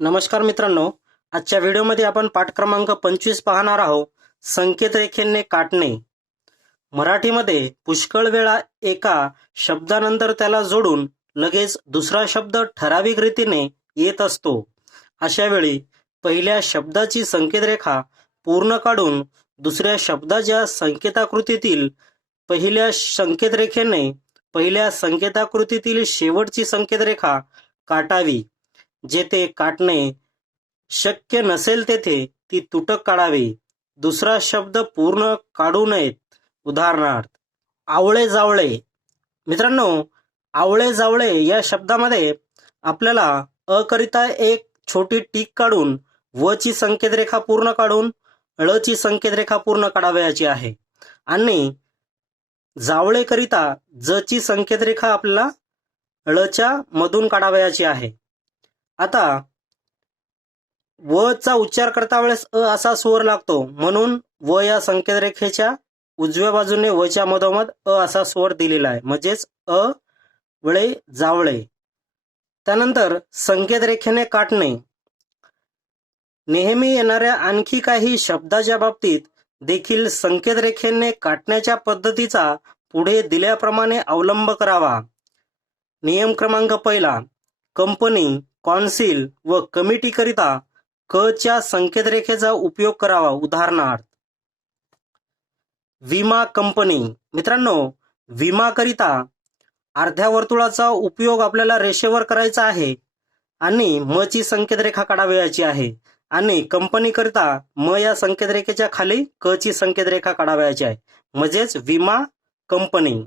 नमस्कार मित्रांनो, आजच्या व्हिडिओमध्ये आपण पाठ क्रमांक 25 पाहणार आहोत. संकेत रेखेने काटणे. मराठीमध्ये पुष्कळ वेळा एका शब्दानंतर त्याला जोडून लगेच दुसरा शब्द ठराविक रीतीने येत असतो. अशा वेळी पहिल्या शब्दाची संकेतरेखा पूर्ण काढून दुसऱ्या शब्दाच्या संकेताकृतीतील पहिल्या संकेतरेखेने पहिल्या संकेताकृतीतील शेवटची संकेतरेखा काटावी. जेथे काटणे शक्य नसेल तेथे ती तुटक काढावी. दुसरा शब्द पूर्ण काढू नयेत. उदाहरणार्थ, आवळे जावळे. मित्रांनो, आवळे जावळे या शब्दामध्ये आपल्याला अ करिता एक छोटी टीक काढून व ची संकेतरेखा पूर्ण काढून ळ ची संकेतरेखा पूर्ण काढावयाची आहे आणि जावळे करिता ज ची संकेतरेखा आपल्याला ळच्या मधून काढावयाची आहे. आता व चा उच्चार करता वेळेस अ असा स्वर लागतो, म्हणून व या संकेतरेखेच्या उजव्या बाजूने व च्या मधोमध अ असा स्वर दिलेला आहे, म्हणजेच अ वळे जावळे. त्यानंतर संकेतरेखेने काटणे. नेहमी येणाऱ्या आणखी काही शब्दाच्या बाबतीत देखील संकेतरेखेने काटण्याच्या पद्धतीचा पुढे दिल्याप्रमाणे अवलंब करावा. नियम क्रमांक पहिला, कंपनी, कौन्सिल व कमिटी करिता क च्या संकेतरेखेचा उपयोग करावा. उदाहरणार्थ, विमा कंपनी. मित्रांनो, विमा करिता अर्ध्या वर्तुळाचा उपयोग आपल्याला रेषेवर करायचा आहे आणि म ची संकेतरेखा काढावयाची आहे आणि कंपनी करिता म या संकेतरेखेच्या खाली क ची संकेतरेखा काढावयाची आहे, म्हणजेच विमा कंपनी.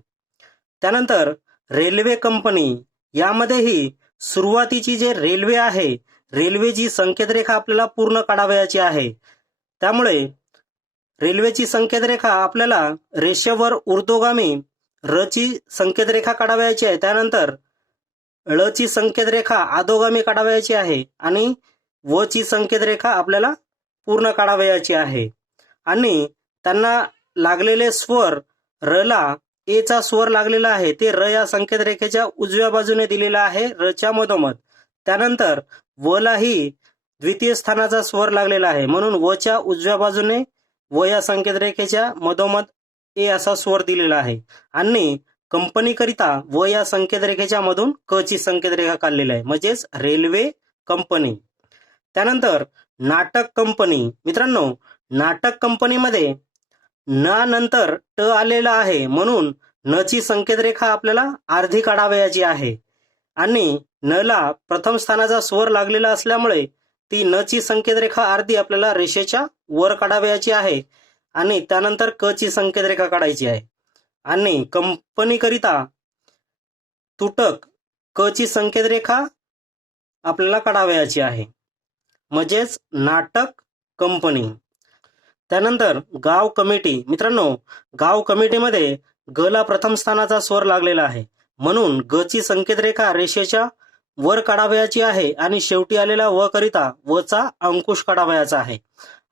त्यानंतर रेल्वे कंपनी. यामध्येही सुरुवातीची जे रेल्वे आहे, रेल्वेची संकेतरेखा आपल्याला पूर्ण काढावयाची आहे. त्यामुळे रेल्वेची संकेतरेखा आपल्याला रेषेवर ऊर्ध्वगामी र ची संकेतरेखा काढावयाची आहे. त्यानंतर ळ ची संकेतरेखा अधोगामी काढावयाची आहे आणि व ची संकेतरेखा आपल्याला पूर्ण काढावयाची आहे. आणि त्यांना लागलेले स्वर र ला ए चा स्वर लागलेला आहे, ते र या संकेतरेखेच्या उजव्या बाजूने दिलेला आहे, र च्या मधोमध. त्यानंतर व लाही द्वितीय स्थानाचा स्वर लागलेला आहे, म्हणून व च्या उजव्या बाजूने व या संकेतरेखेच्या मधोमध ए असा स्वर दिलेला आहे. आणि कंपनी करिता व या संकेतरेखेच्या मधून क ची संकेतरेखा काढलेली आहे, म्हणजेच रेल्वे कंपनी. त्यानंतर नाटक कंपनी. मित्रांनो, नाटक कंपनीमध्ये न नंतर ट आलेला आहे, म्हणून न ची संकेतरेखा आपल्याला अर्धी काढावयाची आहे आणि न ला प्रथम स्थानाचा स्वर लागलेला असल्यामुळे ती न ची संकेतरेखा अर्धी आपल्याला रेषेच्या वर काढावयाची आहे आणि त्यानंतर क ची संकेतरेखा काढायची आहे. आणि कंपनी करिता तुटक क ची संकेतरेखा आपल्याला काढावयाची आहे, म्हणजेच नाटक कंपनी. त्यानंतर गाव कमिटी. मित्रांनो, गाव कमिटीमध्ये ग ला प्रथम स्थानाचा स्वर लागलेला आहे, म्हणून ग ची संकेतरेखा रेषेच्या वर काढावयाची आहे आणि शेवटी आलेला व करिता व चा अंकुश काढावयाचा आहे.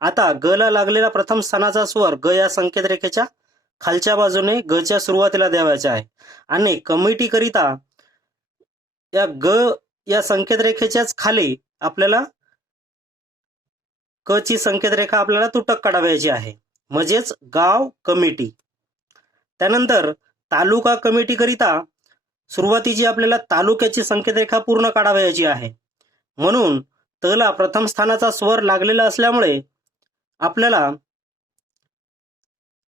आता ग ला लागलेला प्रथम स्थानाचा स्वर ग या संकेतरेखेच्या खालच्या बाजूने ग च्या सुरुवातीला द्यावायचा आहे आणि कमिटी करिता या ग या संकेतरेखेच्याच खाली आपल्याला क ची संकेतरेखा आपल्याला तुटक काढावयाची आहे, म्हणजेच गाव कमिटी. त्यानंतर तालुका कमिटी करिता सुरुवातीची आपल्याला तालुक्याची संकेतरेखा पूर्ण काढावयाची आहे, म्हणून त ला प्रथम स्थानाचा स्वर लागलेला असल्यामुळे आपल्याला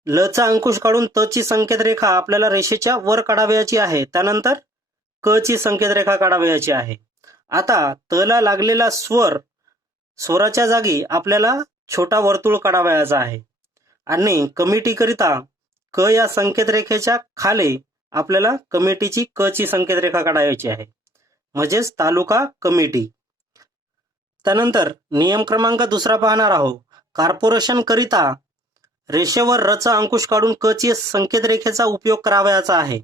ल चा अंकुश काढून त ची संकेतरेखा आपल्याला रेषेच्या वर काढावयाची आहे. त्यानंतर क ची संकेतरेखा काढावयाची आहे. आता त ला लागलेला स्वराच्या जागी आपल्याला छोटा वर्तुळ काढावयाचा आहे आणि कमिटी करिता क या संकेतरेखेच्या खाली आपल्याला कमिटीची क ची संकेतरेखा काढायची आहे, म्हणजेच तालुका कमिटी. त्यानंतर नियम क्रमांक दुसरा पाहणार आहोत. कॉर्पोरेशन करिता रेषेवर र चा अंकुश काढून क ची संकेतरेखेचा उपयोग करावयाचा आहे.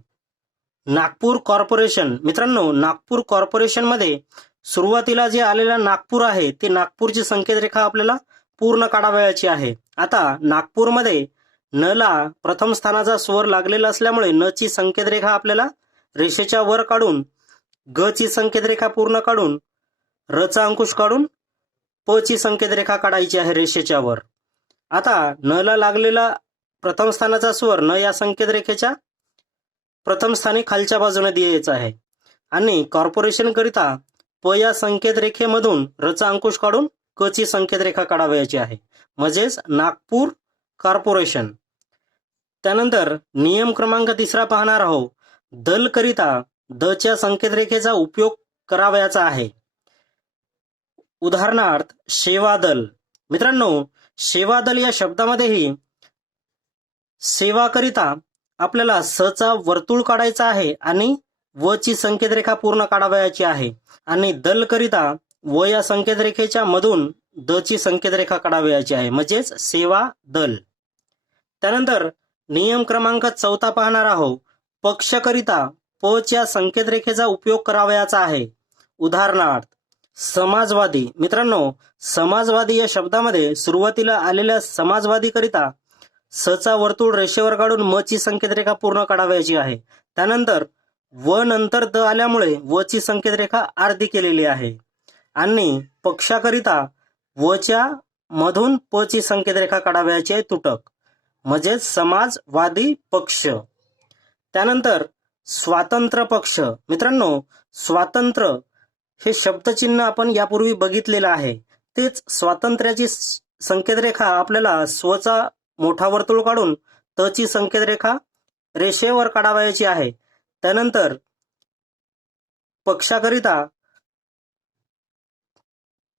नागपूर कॉर्पोरेशन. मित्रांनो, नागपूर कॉर्पोरेशन मध्ये सुरुवातीला जे आलेला नागपूर आहे, ते नागपूरची संकेतरेखा आपल्याला पूर्ण काढावयाची आहे. आता नागपूरमध्ये न ला प्रथम स्थानाचा स्वर लागलेला असल्यामुळे न ची संकेतरेखा आपल्याला रेषेच्या वर काढून ग ची संकेतरेखा पूर्ण काढून रचा अंकुश काढून प ची संकेत रेखा काढायची आहे रेषेच्या वर. आता न ला लागलेला प्रथम स्थानाचा स्वर न या संकेत रेखेच्या प्रथम स्थानी खालच्या बाजूने द्यायचा आहे आणि कॉर्पोरेशन करिता प या संकेत रेखेमधून रचा अंकुश काढून क ची संकेत रेखा काढावयाची आहे, म्हणजेच नागपूर कॉर्पोरेशन. त्यानंतर नियम क्रमांक 3 पाहणार आहोत. दल करिता द च्या संकेत रेखेचा उपयोग करावयाचा आहे. उदाहरणार्थ सेवा दल. मित्रांनो, सेवा दल या शब्दामध्येही सेवा करिता आपल्याला स चा वर्तुळ काढायचा आहे आणि व ची संकेत रेखा पूर्ण काढावयाची आहे आणि दल करिता व या संकेत रेखेच्या मधून द ची संकेत रेखा काढावयाची आहे, म्हणजेच सेवा दल. त्यानंतर नियम क्रमांक 4 पाहणार आहोत. पक्षकरिता प च्या संकेत रेखेचा उपयोग करावयाचा आहे. उदाहरणार्थ समाजवादी. मित्रांनो, समाजवादी या शब्दामध्ये सुरुवातीला आलेल्या समाजवादी करिता स चा वर्तुळ रेषेवर काढून म ची संकेत रेखा पूर्ण काढावयाची आहे. त्यानंतर व नंतर द आल्यामुळे व ची संकेत रेखा अर्धी केलेली आहे आणि पक्षाकरिता व च्या मधून प ची संकेत रेखा काढावयाची आहे तुटक, म्हणजेच समाजवादी पक्ष. त्यानंतर स्वातंत्र्य पक्ष. मित्रांनो, स्वातंत्र्य हे शब्दचिन्ह आपण यापूर्वी बघितलेलं आहे. तेच स्वातंत्र्याची संकेत रेखा आपल्याला स्वचा मोठा वर्तुळ काढून त ची संकेत रेखा रेषेवर काढावयाची आहे. त्यानंतर पक्षाकरिता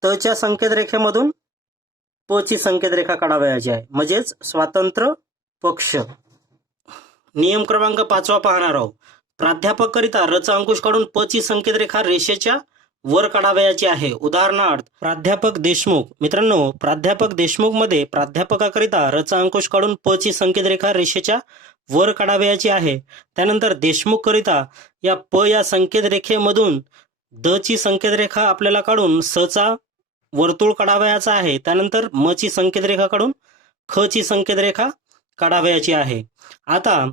त च्या संकेत रेखेमधून प ची संकेत रेखा काढावयाची आहे, म्हणजेच स्वातंत्र्य पक्ष. नियम क्रमांक 5 पाहणार आहोत. प्राध्यापक करिता रचा अंकुश काढून प ची संकेत रेखा रेषेच्या वर काढावयाची आहे. उदाहरणार्थ प्राध्यापक देशमुख. मित्रांनो, प्राध्यापक देशमुख मध्ये प्राध्यापकाकरिता रचा अंकुश काढून प ची संकेत रेखा रेषेच्या वर काढावयाची आहे. त्यानंतर देशमुख करिता या प या संकेत रेखेमधून द ची संकेत रेखा आपल्याला काढून स चा वर्तुळ काढावयाचा आहे. त्यानंतर म ची संकेत रेखा काढून ख ची संकेत रेखा काढावयाची आहे. आता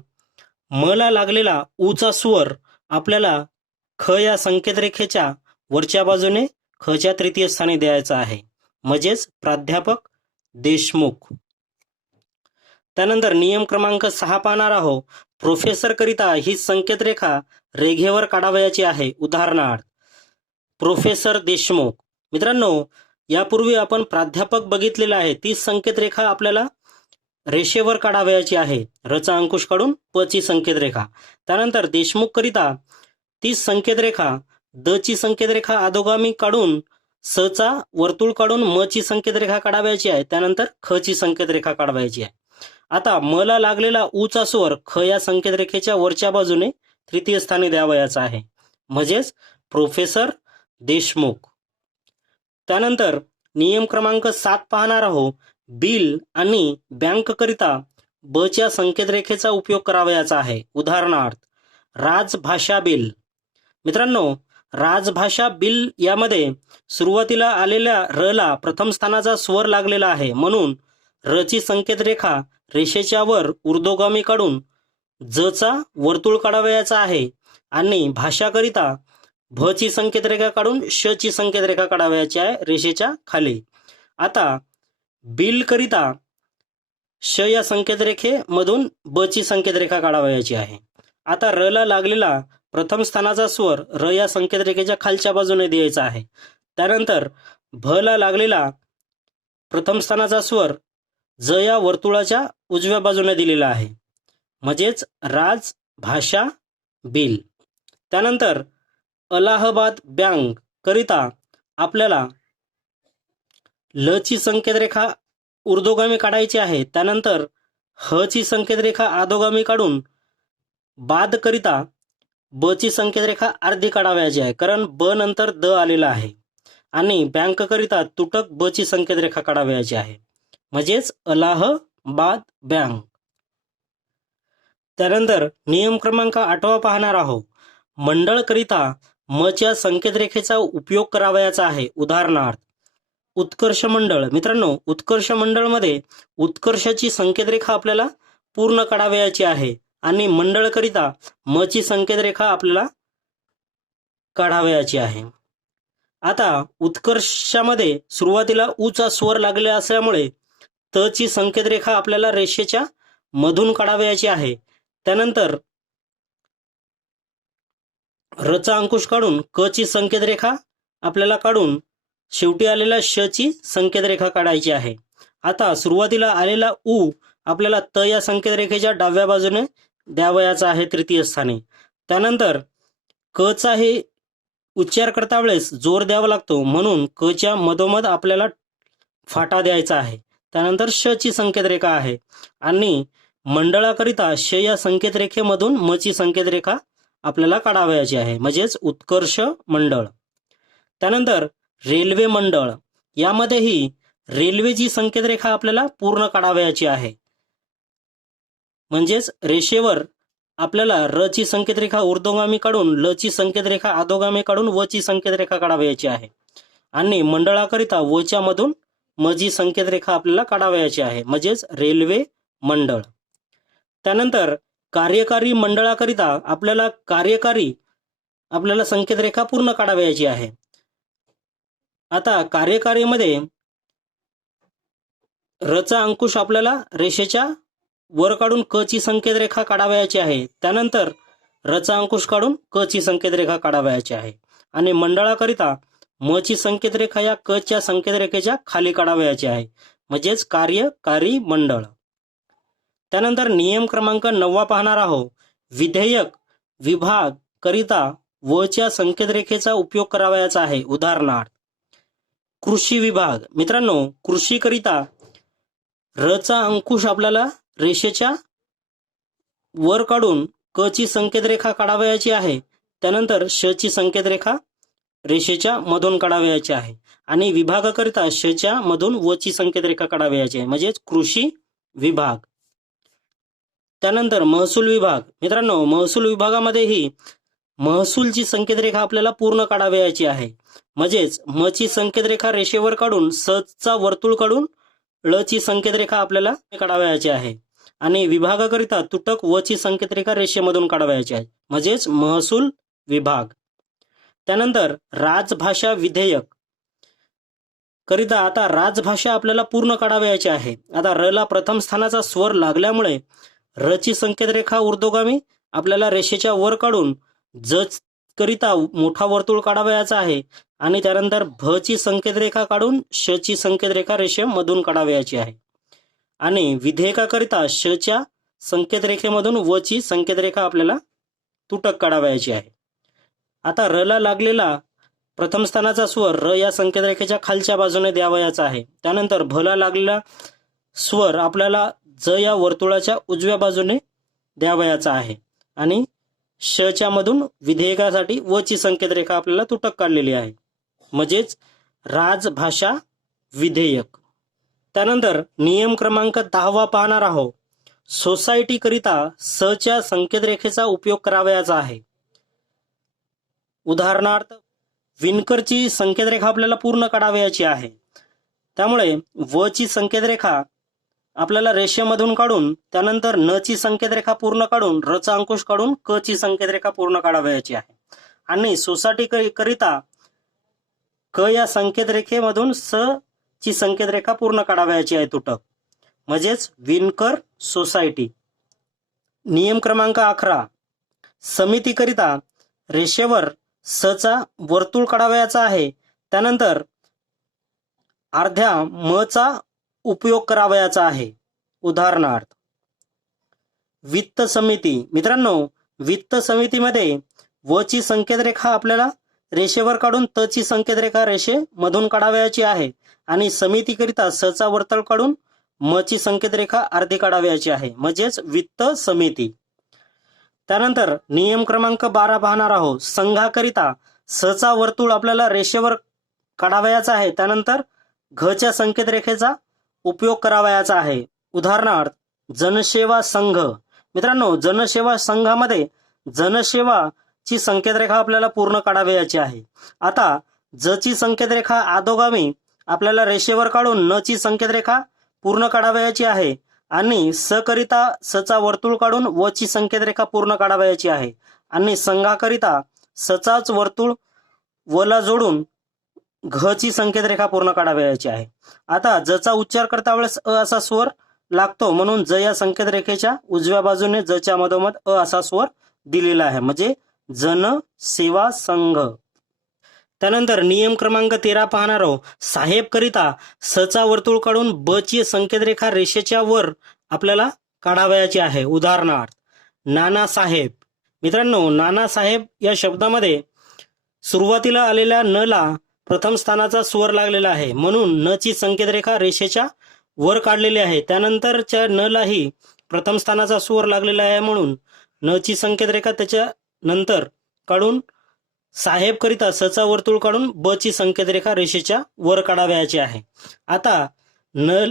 म ला लागलेला उ चा स्वर आपल्याला ख या संकेत रेखेच्या वरच्या बाजूने ख च्या तृतीय स्थानी द्यायचा आहे, म्हणजेच प्राध्यापक देशमुख. त्यानंतर नियम क्रमांक 6 पाहणार आहोत. प्रोफेसर करिता ही संकेत रेखा रेघेवर काढावयाची आहे. उदाहरणार्थ प्रोफेसर देशमुख. मित्रांनो, यापूर्वी आपण प्राध्यापक बघितलेला आहे. ती संकेत रेखा आपल्याला रेषेवर काढावयाची आहे, रचा अंकुश काढून प ची संकेत रेखा. त्यानंतर देशमुख करिता ती संकेत रेखा द ची संकेत रेखा अधोगामी काढून स चा वर्तुळ काढून म ची संकेत रेखा काढावयाची आहे. त्यानंतर ख ची संकेत रेखा काढावयाची आहे. आता म ला लागलेला उ चा स्वर ख या संकेत रेखेच्या वरच्या बाजूने तृतीय स्थानी द्यावयाचा आहे, म्हणजेच प्रोफेसर देशमुख. त्यानंतर नियम क्रमांक 7 पाहणार आहोत. बिल आणि बँक करिता ब च्या संकेत रेखेचा उपयोग करावयाचा आहे. उदाहरणार्थ राजभाषा बिल. मित्रांनो, राजभाषा बिल यामध्ये सुरुवातीला आलेल्या र ला प्रथम स्थानाचा स्वर लागलेला आहे, म्हणून र ची संकेत रेखा रेषेच्या वर ऊर्ध्वगामी काढून ज चा वर्तुळ काढावयाचा आहे आणि भाषाकरिता भ ची संकेत रेखा काढून श ची संकेत रेखा काढावयाची आहे रेषेच्या खाली. आता बिल करिता श या संकेत रेखेमधून ब ची संकेत रेखा काढावयाची आहे. आता र ला लागलेला प्रथम स्थानाचा स्वर र या संकेत रेखेच्या खालच्या बाजूने द्यायचा आहे. त्यानंतर भ ला लागलेला प्रथम स्थानाचा स्वर ज या वर्तुळाच्या उजव्या बाजूने दिलेला आहे, म्हणजेच राज भाषा बिल. त्यानंतर अलाहाबाद बँक करिता आपल्याला ल ची संकेत रेखा ऊर्ध्वगामी काढायची आहे. त्यानंतर ह ची संकेत रेखा अधोगामी काढून बाद करिता ब ची संकेत रेखा अर्धी काढावयाची आहे, कारण ब नंतर द आलेला आहे. आणि बँक करिता तुटक ब ची संकेत रेखा काढावयाची आहे, म्हणजेच अलाहाबाद बँक. त्यानंतर नियम क्रमांक 8 पाहणार आहोत. मंडळ करिता म च्या संकेत रेखेचा उपयोग करावयाचा आहे. उदाहरणार्थ उत्कर्ष मंडळ. मित्रांनो, उत्कर्ष मंडळ मध्ये उत्कर्षाची संकेत रेखा आपल्याला पूर्ण काढावयाची आहे आणि मंडळ करिता म ची संकेत रेखा आपल्याला काढावयाची आहे. आता उत्कर्षामध्ये सुरुवातीला ऊचा स्वर लागले असल्यामुळे त ची संकेत रेखा आपल्याला रेषेच्या मधून काढावयाची आहे. त्यानंतर रचा अंकुश काढून क ची संकेत रेखा आपल्याला काढून शेवटी आलेला श ची संकेत रेखा काढायची आहे. आता सुरुवातीला आलेला उ आपल्याला त या संकेत रेखेच्या डाव्या बाजूने द्यावयाचा आहे तृतीय स्थानी. त्यानंतर क चा हे उच्चार करता वेळेस जोर द्यावा लागतो, म्हणून क च्या मधोमध आपल्याला फाटा द्यायचा आहे. त्यानंतर श ची संकेत रेखा आहे आणि मंडळाकरिता श या संकेत रेखेमधून म ची संकेत रेखा आपल्याला काढावयाची आहे, म्हणजेच उत्कर्ष मंडळ. त्यानंतर रेल्वे मंडळ, यामध्येही रेल्वेची संकेत रेखा आपल्याला पूर्ण काढावयाची आहे. म्हणजेच रेषेवर आपल्याला र ची संकेत रेखा ऊर्ध्वगामी काढून ल ची संकेत रेखा अधोगामी काढून व ची संकेत रेखा काढावयाची आहे आणि मंडळाकरिता व च्या मधून म ची संकेत रेखा आपल्याला काढावयाची आहे, म्हणजेच रेल्वे मंडळ. त्यानंतर कार्यकारी मंडळाकरिता आपल्याला संकेत रेखा पूर्ण काढावयाची आहे. आता कार्यकारीमध्ये रचा अंकुश आपल्याला रेषेच्या वर काढून क ची संकेत रेखा काढावयाची आहे. त्यानंतर रचा अंकुश काढून क ची संकेत रेखा काढावयाची आहे आणि मंडळाकरिता म ची संकेत रेखा या क च्या संकेत रेखेच्या खाली काढावयाची आहे, म्हणजेच कार्यकारी मंडळ. त्यानंतर नियम क्रमांक 9 पाहणार आहोत. विधेयक विभाग करिता व च्या संकेत रेखेचा उपयोग करावयाचा आहे. उदाहरणार्थ कृषी विभाग. मित्रांनो, कृषी करिता र चा अंकुश आपल्याला रेषेच्या वर काढून क ची संकेत रेखा काढावयाची आहे. त्यानंतर श ची संकेत रेखा रेषेच्या मधून काढावयाची आहे आणि विभागाकरिता श च्या मधून व ची संकेत रेखा काढावयाची आहे, म्हणजेच कृषी विभाग. त्यानंतर महसूल विभाग. मित्रांनो, महसूल विभागामध्येही महसूलची संकेत रेखा आपल्याला पूर्ण काढावयाची आहे, म्हणजेच म ची संकेत रेखा रेषेवर काढून स चा वर्तुळ काढून ल ची संकेत रेखा आपल्याला काढावयाची आहे आणि विभागाकरिता तुटक व ची संकेत रेखा रेषेमधून काढावयाची आहे, म्हणजेच महसूल विभाग. त्यानंतर राजभाषा विधेयक करिता आता राजभाषा आपल्याला पूर्ण काढावयाची आहे. आता र ला प्रथम स्थानाचा स्वर लागल्यामुळे र ची संकेत रेखा ऊर्ध्वगामी आपल्याला रेषेच्या वर काढून ज करिता मोठा वर्तुळ काढावयाचा आहे आणि त्यानंतर भ ची संकेत रेखा काढून श ची संकेत रेखा रेषेमधून काढावयाची आहे आणि विधेयकाकरिता श च्या संकेत रेखेमधून व ची संकेत रेखा आपल्याला तुटक काढावयाची आहे. आता र ला लागलेला प्रथम स्थानाचा स्वर र या संकेत रेखेच्या खालच्या बाजूने द्यावयाचा आहे. त्यानंतर भ ला लागलेला स्वर आपल्याला ज या वर्तुळाच्या उजव्या बाजूने द्यावयाचा आहे आणि श च्या मधून विधेयकासाठी व ची संकेत रेखा आपल्याला तुटक काढलेली आहे, म्हणजेच राजभाषा विधेयक. त्यानंतर नियम क्रमांक 10 पाहणार आहोत. सोसायटी करिता स च्या संकेत रेखेचा उपयोग करावयाचा आहे. उदाहरणार्थ विणकरची संकेत रेखा आपल्याला पूर्ण काढावयाची आहे, त्यामुळे व ची संकेत रेखा आपल्याला रेषेमधून काढून त्यानंतर न ची संकेत रेखा पूर्ण काढून र चा अंकुश काढून क ची संकेत रेखा पूर्ण काढावयाची आहे आणि सोसायटी करिता क या संकेत रेखेमधून स ची संकेत रेखा पूर्ण काढावयाची आहे तुटक, म्हणजेच विणकर सोसायटी. नियम क्रमांक 11. समितीकरिता रेषेवर स चा वर्तुळ काढावयाचा आहे. त्यानंतर अर्ध्या म चा उपयोग करावयाचा आहे. उदाहरणार्थ वित्त समिती. मित्रांनो, वित्त समितीमध्ये व ची संकेत रेखा आपल्याला रेषेवर काढून त ची संकेत रेखा रेषेमधून काढावयाची आहे आणि समितीकरिता स चा वर्तुळ काढून म ची संकेत रेखा अर्धी काढावयाची आहे, म्हणजेच वित्त समिती. त्यानंतर नियम क्रमांक 12 पाहणार आहोत. संघाकरिता स चा वर्तुळ आपल्याला रेषेवर काढावयाचा आहे. त्यानंतर घ च्या संकेत रेखेचा उपयोग करावयाचा आहे. उदाहरणार्थ जनसेवा संघ. मित्रांनो, जनसेवा संघामध्ये जनसेवा ची संकेत रेखा आपल्याला पूर्ण काढावयाची आहे. आता ज ची संकेत रेखा अधोगामी आपल्याला रेषेवर काढून न ची संकेत रेखा पूर्ण काढावयाची आहे आणि स करिता स चा वर्तुळ काढून व ची संकेत रेखा पूर्ण काढावयाची आहे आणि संघाकरिता स चाच वर्तुळ व ला जोडून घ ची संकेत रेखा पूर्ण काढावयाची आहे. आता जचा उच्चार करता वेळेस अ असा स्वर लागतो, म्हणून ज या संकेत रेखेच्या उजव्या बाजूने जच्या मधोमध अ असा स्वर दिलेला आहे, म्हणजे जन सेवा संघ. त्यानंतर नियम क्रमांक 13 पाहणार आहोत. साहेब करिता स चा वर्तुळ काढून ब ची संकेत रेखा रेषेच्या वर आपल्याला काढावयाची आहे. उदाहरणार्थ नाना साहेब. मित्रांनो, नाना साहेब या शब्दामध्ये सुरुवातीला आलेल्या न ला प्रथम स्थानाचा स्वर लागलेला आहे, म्हणून न ची संकेत रेखा रेषेच्या वर काढलेली आहे. त्यानंतरच्या न लाही प्रथम स्थानाचा स्वर लागलेला आहे, म्हणून न ची संकेत रेखा त्याच्या नंतर काढून साहेब करिता स चा वर्तुळ काढून ब ची संकेत रेखा रेषेच्या वर काढावयाची आहे. आता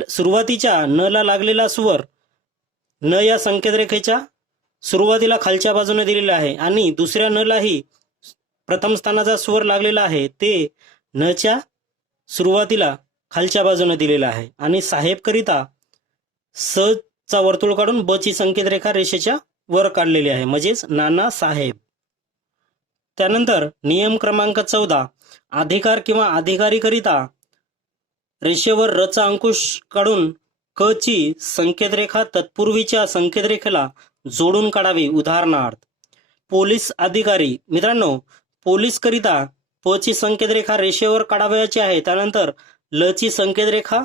सुरुवातीच्या न ला लागलेला स्वर न या संकेत रेखेच्या सुरुवातीला खालच्या बाजूने दिलेला आहे आणि दुसऱ्या न लाही प्रथम स्थानाचा स्वर लागलेला आहे, ते न च्या सुरुवातीला खालच्या बाजूने दिलेला आहे आणि साहेब करिता स चा वर्तुळ काढून ब ची संकेत रेखा रेषेच्या वर काढलेली आहे, म्हणजेच नाना साहेब. त्यानंतर नियम क्रमांक 14 अधिकार किंवा अधिकारी करिता रेषेवर र चा अंकुश काढून क ची संकेत रेखा तत्पूर्वीच्या संकेत रेखेला जोडून काढावी. उदाहरणार्थ पोलीस अधिकारी. मित्रांनो, पोलीस करिता प ची संकेत रेखा रेषेवर काढावयाची आहे. त्यानंतर ल ची संकेत रेखा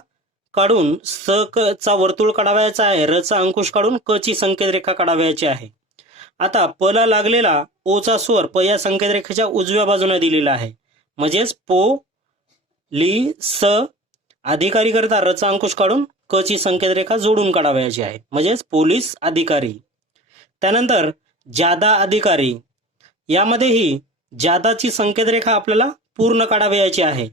काढून स क चा वर्तुळ काढावयाचा आहे. र चा अंकुश काढून क ची संकेत रेखा काढावयाची आहे. आता प ला लागलेला ओ चा स्वर प या संकेत रेखेच्या उजव्या बाजूने दिलेला आहे, म्हणजेच पो ली स. अधिकारी करता र चा अंकुश काढून क ची संकेत रेखा जोडून काढावयाची आहे, म्हणजेच पोलीस अधिकारी. त्यानंतर जादा अधिकारी. यामध्येही जादाची संकेत रेखा आपल्याला पूर्ण काढावयाची आहे.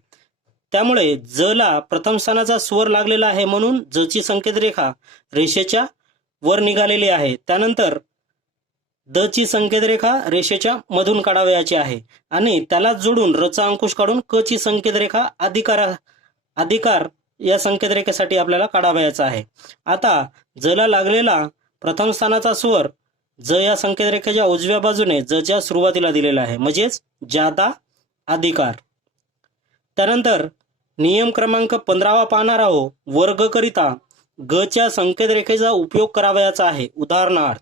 त्यामुळे ज ला प्रथम स्थानाचा स्वर लागलेला आहे, म्हणून ज ची संकेत रेखा रेषेच्या वर निघालेली आहे. त्यानंतर द ची संकेत रेखा रेषेच्या मधून काढावयाची आहे आणि त्याला जोडून र चा अंकुश काढून क ची संकेत रेखा अधिकार या संकेत रेखेसाठी आपल्याला काढावयाचा आहे. आता ज ला लागलेला प्रथम स्थानाचा स्वर ज या संकेत रेखेच्या उजव्या बाजूने ज च्या सुरुवातीला दिलेला आहे, म्हणजेच जादा अधिकार. त्यानंतर नियम क्रमांक 15 पाहणार आहोत. वर्ग करिता ग च्या संकेत रेखेचा उपयोग करावयाचा आहे. उदाहरणार्थ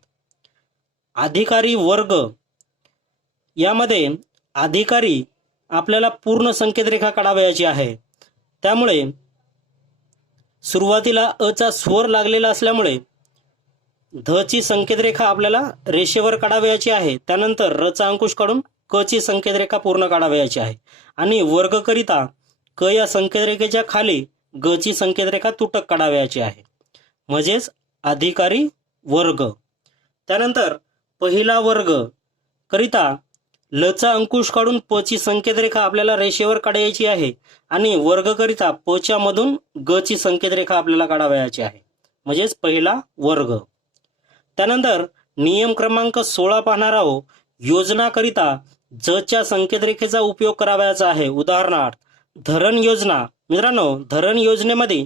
अधिकारी वर्ग. यामध्ये अधिकारी आपल्याला पूर्ण संकेत रेखा काढावयाची आहे. त्यामुळे सुरुवातीला अ चा स्वर लागलेला असल्यामुळे ध ची संकेत रेखा आपल्याला रेषेवर काढावयाची आहे. त्यानंतर र चा अंकुश काढून क ची संकेत रेखा पूर्ण काढावयाची आहे आणि वर्ग करिता क या संकेत रेखेच्या खाली ग ची संकेत रेखा तुटक काढावयाची आहे, म्हणजेच अधिकारी वर्ग. त्यानंतर पहिला वर्ग करिता ल चा अंकुश काढून प ची संकेत रेखा आपल्याला रेषेवर काढायची आहे आणि वर्ग करिता प च्या मधून ग ची संकेत रेखा आपल्याला काढावयाची आहे, म्हणजेच पहिला वर्ग. त्यानंतर नियम क्रमांक 16 पाहणार आहोत. योजना करिता ज च्या संकेत रेखेचा उपयोग करावयाचा आहे. उदाहरणार्थ धरण योजना. मित्रांनो, धरण योजनेमध्ये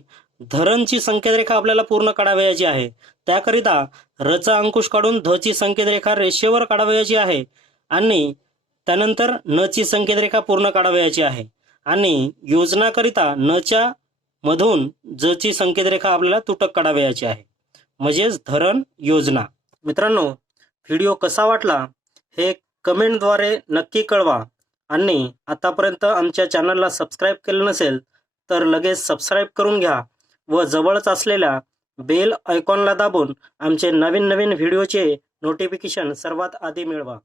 धरणची संकेत रेखा आपल्याला पूर्ण काढावयाची आहे. त्याकरिता र चा अंकुश काढून ध ची संकेत रेखा रेषेवर काढावयाची आहे आणि त्यानंतर न ची संकेत रेखा पूर्ण काढावयाची आहे आणि योजनाकरिता न च्या मधून ज ची संकेत रेखा आपल्याला तुटक काढावयाची आहे, म्हणजेच धरण योजना. मित्रांनो, व्हिडिओ कसा वाटला हे कमेंटद्वारे नक्की कळवा आणि आतापर्यंत आमच्या चॅनलला सबस्क्राईब केलं नसेल तर लगेच सबस्क्राईब करून घ्या व जवळच असलेल्या बेल आयकॉनला दाबून आमचे नवीन व्हिडिओचे नोटिफिकेशन सर्वात आधी मिळवा.